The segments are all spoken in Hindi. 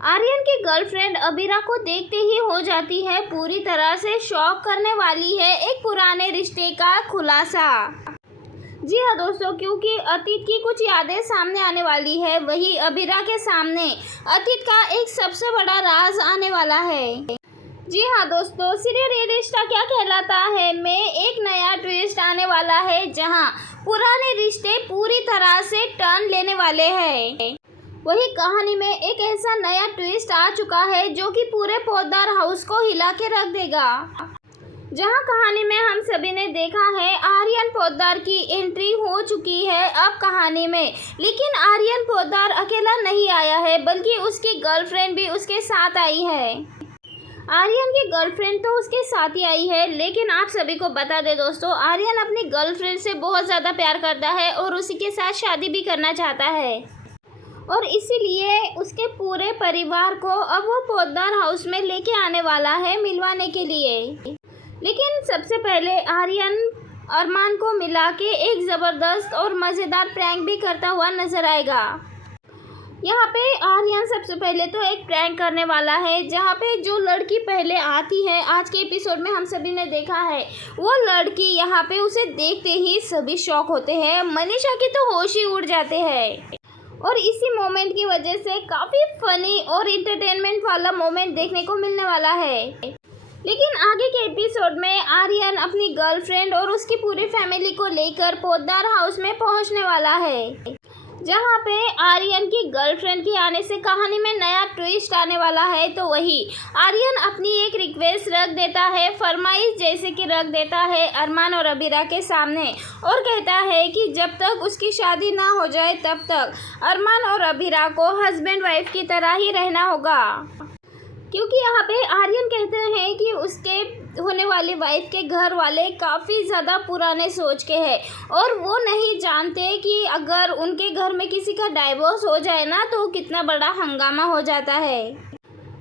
आर्यन की गर्लफ्रेंड अबीरा को देखते ही हो जाती है पूरी तरह से शॉक करने वाली है एक पुराने रिश्ते का खुलासा। जी हाँ दोस्तों, क्योंकि अतीत की कुछ यादें सामने आने वाली है, वही अबीरा के सामने अतीत का एक सबसे बड़ा राज आने वाला है। जी हाँ दोस्तों, सीरियल ये रिश्ता क्या कहलाता है में एक नया ट्विस्ट आने वाला है, जहां पुराने रिश्ते पूरी तरह से टर्न लेने वाले हैं। वही कहानी में एक ऐसा नया ट्विस्ट आ चुका है जो कि पूरे पोद्दार हाउस को हिला के रख देगा। जहां कहानी में हम सभी ने देखा है आर्यन पोद्दार की एंट्री हो चुकी है अब कहानी में, लेकिन आर्यन पोद्दार अकेला नहीं आया है बल्कि उसकी गर्लफ्रेंड भी उसके साथ आई है। आर्यन की गर्लफ्रेंड तो उसके साथ ही आई है, लेकिन आप सभी को बता दें दोस्तों, आर्यन अपनी गर्लफ्रेंड से बहुत ज़्यादा प्यार करता है और उसी के साथ शादी भी करना चाहता है, और इसीलिए उसके पूरे परिवार को अब वो पोद्दार हाउस में लेके आने वाला है मिलवाने के लिए। लेकिन सबसे पहले आर्यन अरमान को मिला के एक ज़बरदस्त और मज़ेदार प्रैंक भी करता हुआ नजर आएगा। यहाँ पे आर्यन सबसे पहले तो एक प्रैंक करने वाला है, जहाँ पे जो लड़की पहले आती है, आज के एपिसोड में हम सभी ने देखा है, वो लड़की यहाँ पे उसे देखते ही सभी शॉक होते हैं। मनीषा की तो होश ही उड़ जाते हैं, और इसी मोमेंट की वजह से काफ़ी फनी और इंटरटेनमेंट वाला मोमेंट देखने को मिलने वाला है। लेकिन आगे के एपिसोड में आर्यन अपनी गर्लफ्रेंड और उसकी पूरी फैमिली को लेकर पोद्दार हाउस में पहुंचने वाला है, जहां पे आर्यन की गर्लफ्रेंड के आने से कहानी में नया ट्विस्ट आने वाला है। तो वही आर्यन अपनी एक रिक्वेस्ट रख देता है, फरमाइश जैसे कि रख देता है अरमान और अबीरा के सामने, और कहता है कि जब तक उसकी शादी ना हो जाए तब तक अरमान और अबीरा को हस्बैंड वाइफ की तरह ही रहना होगा। क्योंकि यहाँ पे आर्यन कहते हैं कि उसके होने वाली वाइफ के घर वाले काफ़ी ज़्यादा पुराने सोच के हैं, और वो नहीं जानते कि अगर उनके घर में किसी का डाइवोर्स हो जाए ना तो कितना बड़ा हंगामा हो जाता है।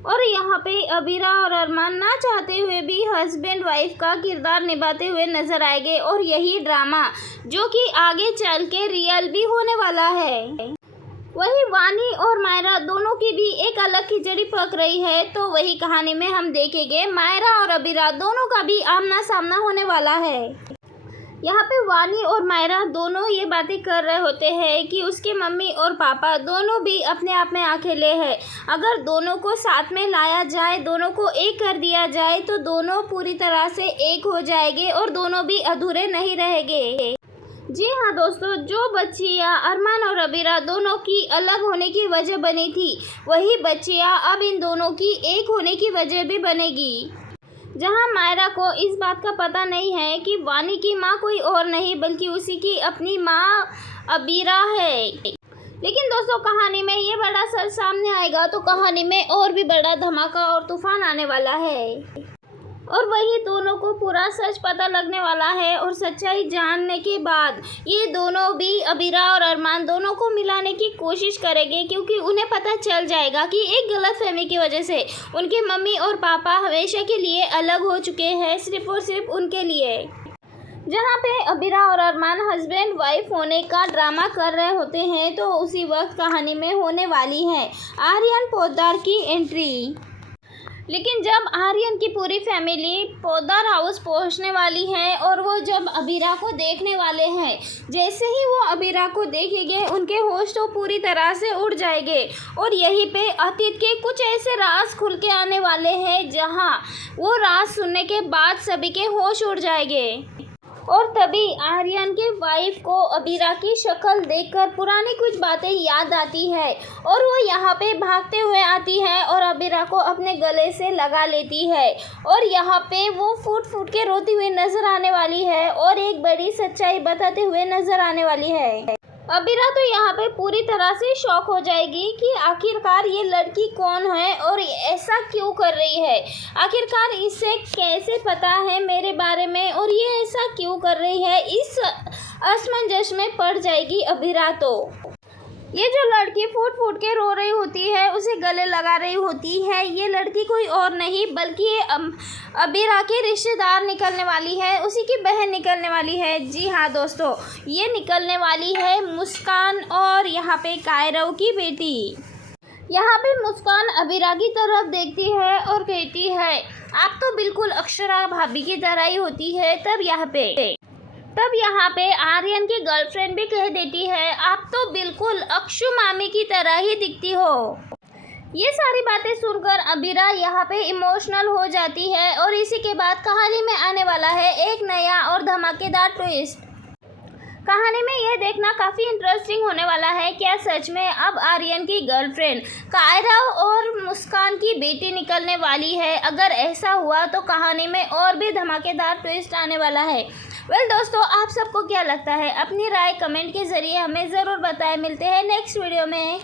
और यहाँ पे अबीरा और अरमान ना चाहते हुए भी हस्बैंड वाइफ का किरदार निभाते हुए नजर आएंगे, और यही ड्रामा जो कि आगे चल के रियल भी होने वाला है। वही वानी और मायरा दोनों की भी एक अलग खिचड़ी पक रही है, तो वही कहानी में हम देखेंगे मायरा और अबीरा दोनों का भी आमना सामना होने वाला है। यहाँ पे वानी और मायरा दोनों ये बातें कर रहे होते हैं कि उसके मम्मी और पापा दोनों भी अपने आप में अकेले हैं, अगर दोनों को साथ में लाया जाए, दोनों को एक कर दिया जाए तो दोनों पूरी तरह से एक हो जाएंगे और दोनों भी अधूरे नहीं रहेंगे। जी हाँ दोस्तों, जो बच्चियाँ अरमान और अबीरा दोनों की अलग होने की वजह बनी थी, वही बच्चियाँ अब इन दोनों की एक होने की वजह भी बनेगी। जहाँ मायरा को इस बात का पता नहीं है कि वानी की माँ कोई और नहीं बल्कि उसी की अपनी माँ अबीरा है। लेकिन दोस्तों कहानी में ये बड़ा सच सामने आएगा तो कहानी में और भी बड़ा धमाका और तूफान आने वाला है, और वही दोनों को पूरा सच पता लगने वाला है, और सच्चाई जानने के बाद ये दोनों भी अबीरा और अरमान दोनों को मिलाने की कोशिश करेंगे, क्योंकि उन्हें पता चल जाएगा कि एक गलतफहमी की वजह से उनके मम्मी और पापा हमेशा के लिए अलग हो चुके हैं, सिर्फ और सिर्फ उनके लिए। जहाँ पे अबीरा और अरमान हस्बैंड वाइफ होने का ड्रामा कर रहे होते हैं, तो उसी वक्त कहानी में होने वाली है आर्यन पोद्दार की एंट्री। लेकिन जब आर्यन की पूरी फैमिली पोद्दार हाउस पहुंचने वाली है और वो जब अबीरा को देखने वाले हैं, जैसे ही वो अबीरा को देखेंगे उनके होश तो पूरी तरह से उड़ जाएंगे, और यहीं पे अतीत के कुछ ऐसे राज खुल के आने वाले हैं जहां वो राज सुनने के बाद सभी के होश उड़ जाएंगे। और तभी आर्यन के वाइफ को अबीरा की शक्ल देखकर पुरानी कुछ बातें याद आती है, और वो यहाँ पे भागते हुए आती है और अबीरा को अपने गले से लगा लेती है, और यहाँ पे वो फूट फूट के रोती हुई नज़र आने वाली है और एक बड़ी सच्चाई बताते हुए नज़र आने वाली है। अबीरा तो यहाँ पे पूरी तरह से शॉक हो जाएगी कि आखिरकार ये लड़की कौन है और ऐसा क्यों कर रही है, आखिरकार इसे कैसे पता है मेरे बारे में और ये ऐसा क्यों कर रही है, इस असमंजस में पड़ जाएगी अबीरा। तो ये जो लड़की फूट फूट के रो रही होती है, उसे गले लगा रही होती है, ये लड़की कोई और नहीं बल्कि ये अबीरा की रिश्तेदार निकलने वाली है, उसी की बहन निकलने वाली है। जी हाँ दोस्तों, ये निकलने वाली है मुस्कान और यहाँ पे कायरव की बेटी। यहाँ पे मुस्कान अबीरा की तरफ देखती है और कहती है आप तो बिल्कुल अक्षरा भाभी की तरह ही होती है। तब यहाँ पे आर्यन की गर्लफ्रेंड भी कह देती है आप तो बिल्कुल अक्षु मामी की तरह ही दिखती हो। ये सारी बातें सुनकर अबीरा यहाँ पे इमोशनल हो जाती है और इसी के बाद कहानी में आने वाला है एक नया और धमाकेदार ट्विस्ट। कहानी में यह देखना काफ़ी इंटरेस्टिंग होने वाला है, क्या सच में अब आर्यन की गर्लफ्रेंड कायरा और मुस्कान की बेटी निकलने वाली है। अगर ऐसा हुआ तो कहानी में और भी धमाकेदार ट्विस्ट आने वाला है। दोस्तों, आप सबको क्या लगता है? अपनी राय कमेंट के ज़रिए हमें ज़रूर बताएं। मिलते हैं नेक्स्ट वीडियो में।